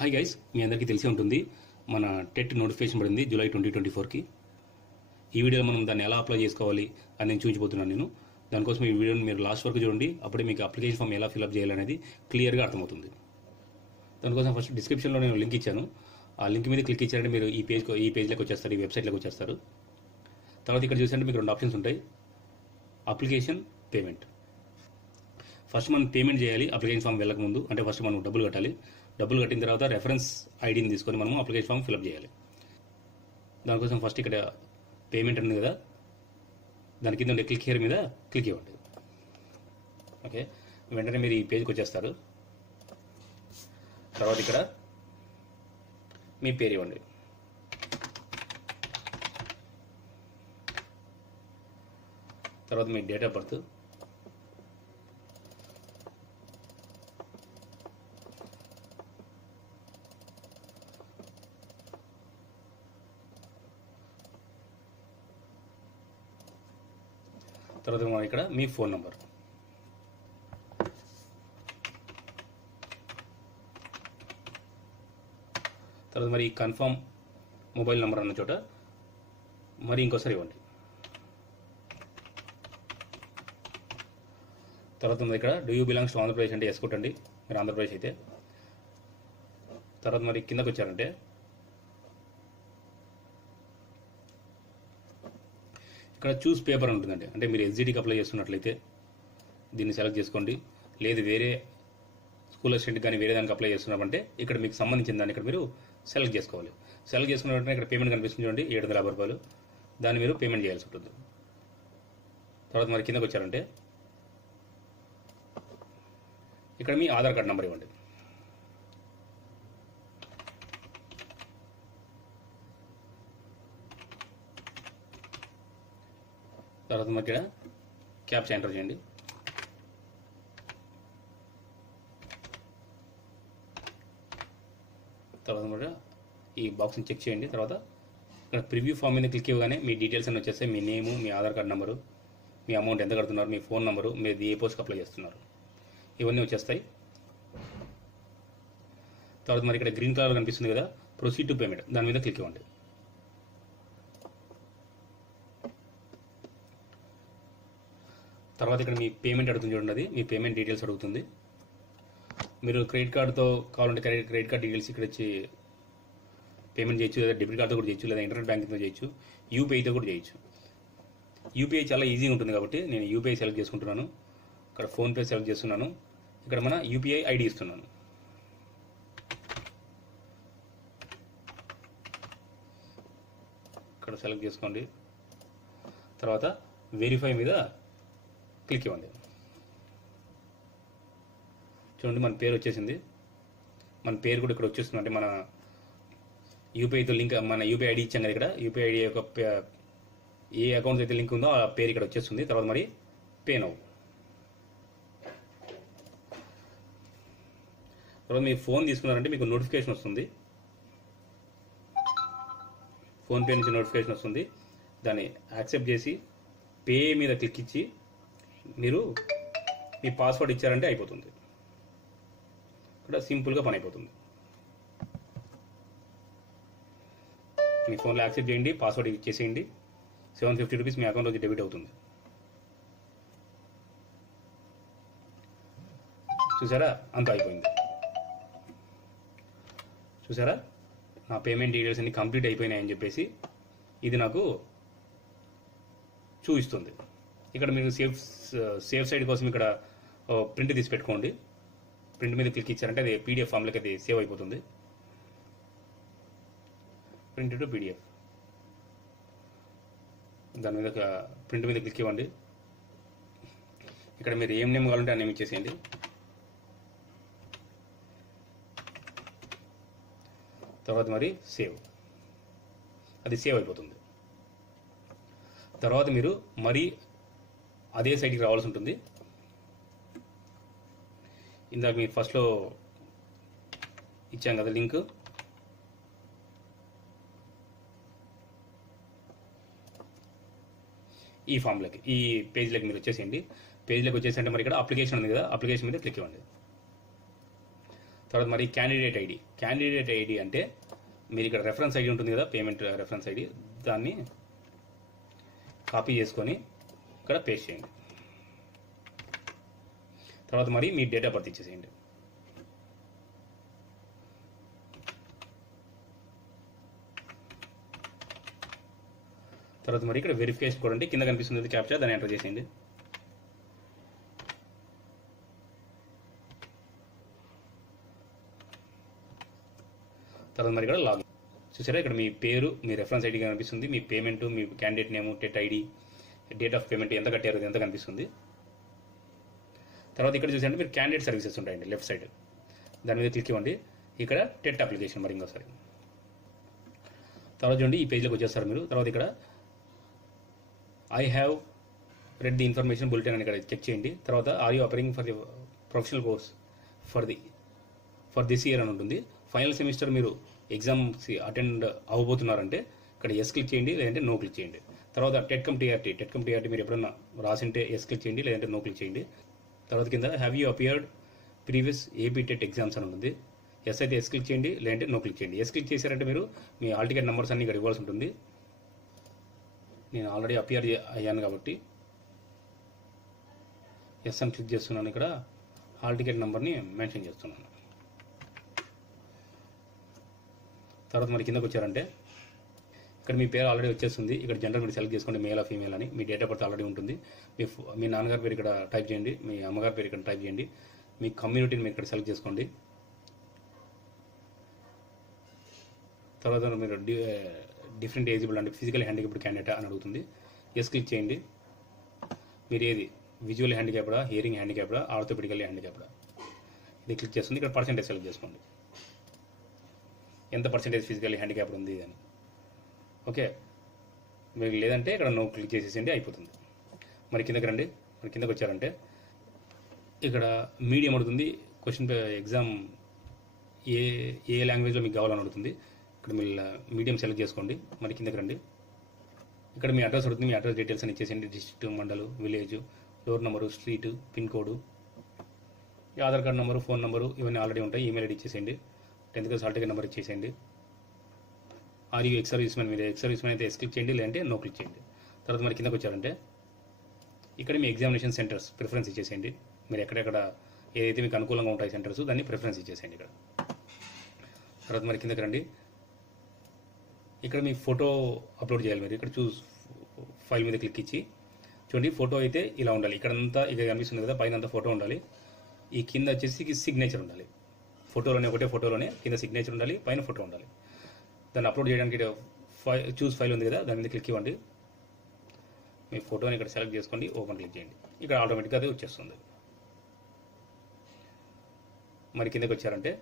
Hi guys, మీ అందరికీ తెలిసే ఉంటుంది మన టెట్ నోటిఫికేషన్ పడింది జూలై 2024కి. ఈ వీడియోలో మనం దాన్ని ఎలా అప్లై చేసుకోవాలి అని నేను చూపించబోతున్నాను. నేను దానికోసం ఈ వీడియోని మీరు లాస్ట్ వరకు చూడండి. అప్పుడే మీకు అప్లికేషన్ ఫామ్ ఎలా ఫిల్అప్ చేయాలనేది క్లియర్గా అర్థమవుతుంది. దానికోసం ఫస్ట్ డిస్క్రిప్షన్లో నేను లింక్ ఇచ్చాను. ఆ లింక్ మీద క్లిక్ ఇచ్చారంటే మీరు ఈ పేజ్లోకి వచ్చేస్తారు, ఈ వెబ్సైట్లోకి వచ్చేస్తారు. తర్వాత ఇక్కడ చూసారంటే మీకు రెండు ఆప్షన్స్ ఉంటాయి, అప్లికేషన్, పేమెంట్. ఫస్ట్ మనం పేమెంట్ చేయాలి అప్లికేషన్ ఫామ్ వెళ్ళక ముందు. అంటే ఫస్ట్ మనం డబ్బులు కట్టాలి. డబ్బులు కట్టిన తర్వాత రెఫరెన్స్ ఐడిని తీసుకొని మనం అప్లికేషన్ ఫామ్ ఫిల్అప్ చేయాలి. దానికోసం ఫస్ట్ ఇక్కడ పేమెంట్ ఉంది కదా, దాని కింద ఉండే క్లిక్ హియర్ మీద క్లిక్ ఇవ్వండి. ఓకే, వెంటనే మీరు ఈ పేజ్కి వచ్చేస్తారు. తర్వాత ఇక్కడ మీ పేరు ఇవ్వండి. తర్వాత మీ డేట్ ఆఫ్ బర్త్, తర్వాత మనం ఇక్కడ మీ ఫోన్ నంబర్, తర్వాత మరి కన్ఫర్మ్ మొబైల్ నెంబర్ అన్న చోట మరి ఇంకోసారి ఇవ్వండి. తర్వాత మరి ఇక్కడ do you belongs to Andhra Pradesh అంటే ఎస్ కొట్టండి, మీరు ఆంధ్రప్రదేశ్ అయితే. తర్వాత మరి కిందకు వచ్చారంటే ఇక్కడ చూస్ పేపర్ ఉంటుందండి. అంటే మీరు ఎస్జిటికి అప్లై చేస్తున్నట్లయితే దీన్ని సెలెక్ట్ చేసుకోండి. లేదు వేరే స్కూల్ అసిస్టెంట్ కానీ వేరే దానికి అప్లై చేస్తున్నారంటే ఇక్కడ మీకు సంబంధించిన దాన్ని ఇక్కడ మీరు సెలెక్ట్ చేసుకోవాలి. సెలెక్ట్ చేసుకున్న వెంటనే ఇక్కడ పేమెంట్ కనిపిస్తుంది చూడండి, 750 రూపాయలు. దాన్ని మీరు పేమెంట్ చేయాల్సి ఉంటుంది. తర్వాత మరి కిందకు వచ్చారంటే ఇక్కడ మీ ఆధార్ కార్డ్ నెంబర్ ఇవ్వండి. తర్వాత మరి ఇక్కడ క్యాప్చా ఎంటర్ చేయండి. తర్వాత మరి ఈ బాక్స్ని చెక్ చేయండి. తర్వాత ఇక్కడ ప్రివ్యూ ఫామ్ మీద క్లిక్ ఇవ్వగానే మీ డీటెయిల్స్ అన్ని వచ్చేస్తాయి. మీ నేము, మీ ఆధార్ కార్డ్ నెంబరు, మీ అమౌంట్ ఎంత కడుతున్నారు, మీ ఫోన్ నెంబరు, మీరు ఏ పోస్ట్కి అప్లై చేస్తున్నారు, ఇవన్నీ వచ్చేస్తాయి. తర్వాత మరి ఇక్కడ గ్రీన్ కలర్ కనిపిస్తుంది కదా, ప్రొసీడ్ టు పేమెంట్, దాని మీద క్లిక్ ఇవ్వండి. తర్వాత ఇక్కడ మీ పేమెంట్ అడుగుతుంది చూడండి, అది మీ పేమెంట్ డీటెయిల్స్ అడుగుతుంది. మీరు క్రెడిట్ కార్డుతో కావాలంటే క్రెడిట్ కార్డ్ డీటెయిల్స్ ఇక్కడ వచ్చి పేమెంట్ చేయొచ్చు, లేదా డెబిట్ కార్డుతో కూడా చేయొచ్చు, లేదా ఇంటర్నెట్ బ్యాంకింగ్తో చేయొచ్చు, యూపీఐతో కూడా చేయొచ్చు. యూపీఐ చాలా ఈజీగా ఉంటుంది కాబట్టి నేను యూపీఐ సెలెక్ట్ చేసుకుంటున్నాను. ఇక్కడ ఫోన్పే సెలెక్ట్ చేస్తున్నాను. ఇక్కడ మన యూపీఐ ఐడి ఇస్తున్నాను. ఇక్కడ సెలెక్ట్ చేసుకోండి. తర్వాత వెరిఫై మీద క్లిక్ ఇవ్వండి. చూడండి మన పేరు వచ్చేసింది. మన పేరు కూడా ఇక్కడ వచ్చేస్తుంది. అంటే మన యూపీఐతో లింక్, మన యూపీఐ ఐడి ఇచ్చాం కదా, ఇక్కడ యూపీఐ ఐడి యొక్క ఏ అకౌంట్ అయితే లింక్ ఉందో ఆ పేరు ఇక్కడ వచ్చేస్తుంది. తర్వాత మరి పే నౌ. తర్వాత మీరు ఫోన్ తీసుకున్నారంటే మీకు నోటిఫికేషన్ వస్తుంది, ఫోన్పే నుంచి నోటిఫికేషన్ వస్తుంది. దాన్ని యాక్సెప్ట్ చేసి పే మీద క్లిక్ ఇచ్చి మీరు మీ పాస్వర్డ్ ఇచ్చారంటే అయిపోతుంది. ఇక్కడ సింపుల్గా పని అయిపోతుంది. మీ ఫోన్లో యాక్సెప్ట్ చేయండి, పాస్వర్డ్ ఇచ్చేసేయండి. 750 రూపీస్ మీ అకౌంట్ నుంచి డెబిట్ అవుతుంది. చూసారా, అంతా అయిపోయింది. చూసారా, నా పేమెంట్ డీటెయిల్స్ అన్ని కంప్లీట్ అయిపోయినాయని చెప్పేసి ఇది నాకు చూపిస్తుంది. ఇక్కడ మీరు సేఫ్ సైడ్ కోసం ఇక్కడ ప్రింట్ తీసి పెట్టుకోండి. ప్రింట్ మీద క్లిక్ ఇచ్చారంటే అది పీడిఎఫ్ ఫామ్లోకి అది సేవ్ అయిపోతుంది. ప్రింట్ టు పీడిఎఫ్, దాని మీద ప్రింట్ మీద క్లిక్ ఇవ్వండి. ఇక్కడ మీరు ఏం నేమ్ కావాలంటే ఆ నేమ్ ఇచ్చేసేయండి. తర్వాత మరి సేవ్, అది సేవ్ అయిపోతుంది. తర్వాత మీరు మరి అదే సైట్కి రావాల్సి ఉంటుంది. ఇందాక మీరు ఫస్ట్లో ఇచ్చాం కదా లింక్, ఈ ఫామ్లోకి, ఈ పేజ్లోకి మీరు వచ్చేసేయండి. పేజ్లోకి వచ్చేసంటే మరి ఇక్కడ అప్లికేషన్ ఉంది కదా, అప్లికేషన్ మీద క్లిక్ ఇవ్వండి. తర్వాత మరి క్యాండిడేట్ ఐడి అంటే మీరు ఇక్కడ రెఫరెన్స్ ఐడి ఉంటుంది కదా, పేమెంట్ రెఫరెన్స్ ఐడి, దాన్ని కాపీ చేసుకొని ఇక్కడ పేస్ట్ చేయండి. తర్వాత మరి మీ డేట్ ఆఫ్ బర్త్ ఇచ్చేసేయండి. తర్వాత మరి ఇక్కడ వెరిఫికేషన్ కోడ్ అంటే కింద కనిపిస్తుంది క్యాప్చా, దాన్ని ఎంటర్ చేసేయండి. తర్వాత మరి ఇక్కడ లాగిన్ చూసారా, ఇక్కడ మీ పేరు, మీ రెఫరెన్స్ ఐడి కనిపిస్తుంది, మీ పేమెంట్, మీ candidate name, TET ID, date of payment, ఎంత కట్టారు ఎంత కనిపిస్తుంది. తర్వాత ఇక్కడ చూసారంటే మీరు క్యాండిడేట్ సర్వీసెస్ ఉంటాయండి లెఫ్ట్ సైడ్, దాని మీద క్లిక్ ఇవ్వండి. ఇక్కడ టెట్ అప్లికేషన్ మరి ఇంకోసారి. తర్వాత చూడండి ఈ పేజ్లోకి వచ్చేస్తారు మీరు. తర్వాత ఇక్కడ I have read the information bulletin అని ఇక్కడ చెక్ చేయండి. తర్వాత are you appearing for the professional course for this year అని ఉంటుంది. ఫైనల్ సెమిస్టర్ మీరు ఎగ్జామ్స్ అటెండ్ అవ్వబోతున్నారంటే ఇక్కడ ఎస్ క్లిక్ చేయండి, లేదంటే నో క్లిక్ చేయండి. తర్వాత టెట్ కమ్ టీఆర్టీ మీరు ఎప్పుడన్నా రాసింటే ఎస్ క్లిక్ చేయండి, లేదంటే నో క్లిక్ చేయండి. తర్వాత కింద have you appeared previous AP TET exams అని ఉంటుంది. ఎస్ అయితే ఎస్ క్లిక్ చేయండి, లేదంటే నో క్లిక్ చేయండి. ఎస్ క్లిక్ చేశారంటే మీరు మీ హాల్ టికెట్ నెంబర్స్ అన్ని ఇక్కడ ఇవ్వాల్సి ఉంటుంది. నేను ఆల్రెడీ అపియర్ అయ్యాను కాబట్టి ఎస్ అని క్లిక్ చేస్తున్నాను. ఇక్కడ హాల్ టికెట్ నెంబర్ని మెన్షన్ చేస్తున్నాను. తర్వాత మరి కిందకు వచ్చారంటే ఇక్కడ మీ పేరు ఆల్రెడీ వచ్చేస్తుంది. ఇక్కడ జనరల్ మీరు సెలెక్ట్ చేసుకోండి, మేల్ ఆ ఫీమేల్ అని. మీ డేట్ ఆఫ్ బర్త్ ఆల్రెడీ ఉంటుంది. మీ నాన్నగారి పేరు ఇక్కడ టైప్ చేయండి, మీ అమ్మగారి పేరు ఇక్కడ టైప్ చేయండి. మీ కమ్యూనిటీని మీరు ఇక్కడ సెలెక్ట్ చేసుకోండి. తర్వాత మీరు డిఫరెంట్ ఏజిబుల్ అంటే ఫిజికల్ హ్యాండిక్యాప్డ్ క్యాండిడేట్ అని అడుగుతుంది. ఎస్ క్లిక్ చేయండి. మీరు ఏది విజువల్ హ్యాండిక్యాప్డా, హియరింగ్ హ్యాండిక్యాప్డా, ఆర్థోపెడికల్ హ్యాండిక్యాప్డా, ఇది క్లిక్ చేస్తుంది. ఇక్కడ పర్సెంటేజ్ సెలెక్ట్ చేసుకోండి, ఎంత పర్సెంటేజ్ ఫిజికల్ హ్యాండిక్యాప్డ్ ఉంది అని. ఓకే, మీకు లేదంటే ఇక్కడ నో క్లిక్ చేసేసిండి, అయిపోతుంది. మరి కిందకి రండి. మరి కిందకి వచ్చారంటే ఇక్కడ మీడియం అడుగుతుంది. క్వశ్చన్ ఎగ్జామ్ ఏ లాంగ్వేజ్లో మీకు కావాలని అడుగుతుంది. ఇక్కడ మీరు మీడియం సెలెక్ట్ చేసుకోండి. మరి కిందకి రండి. ఇక్కడ మీ అడ్రస్ అడుగుతుంది. మీ అడ్రస్ డీటెయిల్స్ అని ఇచ్చేసేయండి. District, mandal, village, door number, street, pin code, Aadhaar card number, phone number ఇవన్నీ ఆల్రెడీ ఉంటాయి. ఈమెయిల్ ఐడి ఇచ్చేసేయండి. 10th class hall ticket number ఇచ్చేసేయండి. Are you ex service man, మీరు ఎక్స్ సర్వీస్ మ్యాన్ అయితే ఎస్ క్లిక్ చేయండి, లేదంటే నో క్లిక్ చేయండి. తర్వాత మరి కిందకు వచ్చారంటే ఇక్కడ మీ ఎగ్జామినేషన్ సెంటర్స్ ప్రిఫరెన్స్ ఇచ్చేసేయండి. మీరు ఎక్కడెక్కడ ఏదైతే మీకు అనుకూలంగా ఉంటాయి సెంటర్స్, దాన్ని ప్రిఫరెన్స్ ఇచ్చేసేయండి ఇక్కడ. తర్వాత మరి కిందకి రండి. ఇక్కడ మీ ఫోటో అప్లోడ్ చేయాలి. మీరు ఇక్కడ చూస్ ఫైల్ మీద క్లిక్ ఇచ్చి చూడండి, ఫోటో అయితే ఇలా ఉండాలి. ఇక్కడంతా ఇక కనిపిస్తుంది కదా, పైన అంతా ఫోటో ఉండాలి. ఈ కింద వచ్చేసి సిగ్నేచర్ ఉండాలి. ఫోటోలోనే ఒకటే ఫోటోలోనే కింద సిగ్నేచర్ ఉండాలి, పైన ఫోటో ఉండాలి. దాన్ని అప్లోడ్ చేయడానికి చూస్ ఫైల్ ఉంది కదా, దాని మీద క్లిక్ ఇవ్వండి. మీ ఫోటోని ఇక్కడ సెలెక్ట్ చేసుకోండి, ఓపెన్ క్లిక్ చేయండి. ఇక్కడ ఆటోమేటిక్గా అది వచ్చేస్తుంది. మరి కిందకి వచ్చారంటే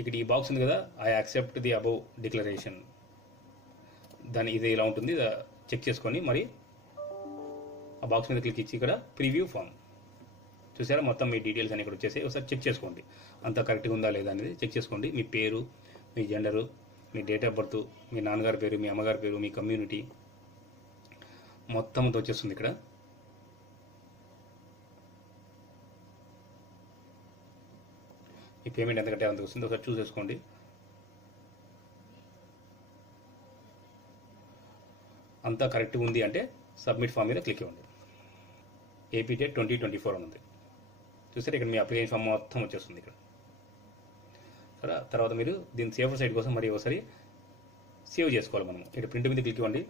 ఇక్కడ ఈ బాక్స్ ఉంది కదా, I accept the above declaration, దాని ఇది ఇలా ఉంటుంది, చెక్ చేసుకొని మరి ఆ బాక్స్ మీద క్లిక్ ఇచ్చి ఇక్కడ ప్రివ్యూ ఫామ్ చూసారా, మొత్తం మీ డీటెయిల్స్ అని ఇక్కడ వచ్చేసి ఒకసారి చెక్ చేసుకోండి, అంతా కరెక్ట్గా ఉందా లేదా అనేది చెక్ చేసుకోండి. మీ పేరు, మీ జెండరు, మీ డేట్ ఆఫ్ బర్త్, మీ నాన్నగారి పేరు, మీ అమ్మగారి పేరు, మీ కమ్యూనిటీ మొత్తం అంతా వచ్చేస్తుంది ఇక్కడ. మీ పేమెంట్ ఎంత కట్టే అంత వస్తుంది, ఒకసారి చూసేసుకోండి. అంతా కరెక్ట్గా ఉంది అంటే సబ్మిట్ ఫామ్ మీద క్లిక్ ఇవ్వండి. ఏపీ టెట్ 2024 అని ఉంది చూసారు. ఇక్కడ మీ అప్లికేషన్ ఫామ్ మొత్తం వచ్చేస్తుంది ఇక్కడ. సరే, తర్వాత మీరు దీని సేఫర్ సైట్ కోసం మరి ఒకసారి సేవ్ చేసుకోవాలి. మనం ఇక్కడ ప్రింట్ మీద క్లిక్ ఇవ్వండి.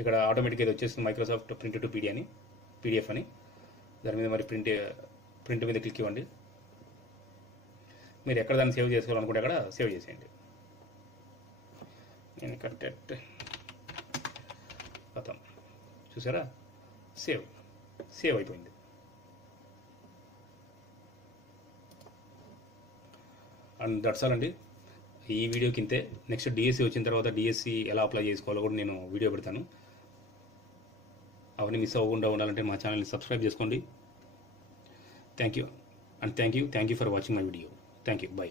ఇక్కడ ఆటోమేటిక్గా ఇది వచ్చేస్తుంది మైక్రోసాఫ్ట్ ప్రింట్ టు పీడిఎఫ్ అని. దాని మీద మరి ప్రింట్ మీద క్లిక్ ఇవ్వండి. మీరు ఎక్కడ దాన్ని సేవ్ చేసుకోవాలనుకుంటే అక్కడ సేవ్ చేసేయండి. నేను ఇక్కడ టెట్ మొత్తం చూసారా, సేవ్ అయిపోయింది. అండ్ దట్స్ ఆల్ అండి ఈ వీడియోకి ఇంతే. నెక్స్ట్ డిఎస్సి వచ్చిన తర్వాత డిఎస్సి ఎలా అప్లై చేసుకోవాలో కూడా నేను వీడియో పెడతాను. అవన్నీ మిస్ అవ్వకుండా ఉండాలంటే మా ఛానల్ని సబ్స్క్రైబ్ చేసుకోండి. Thank you for watching my video. Thank you. By.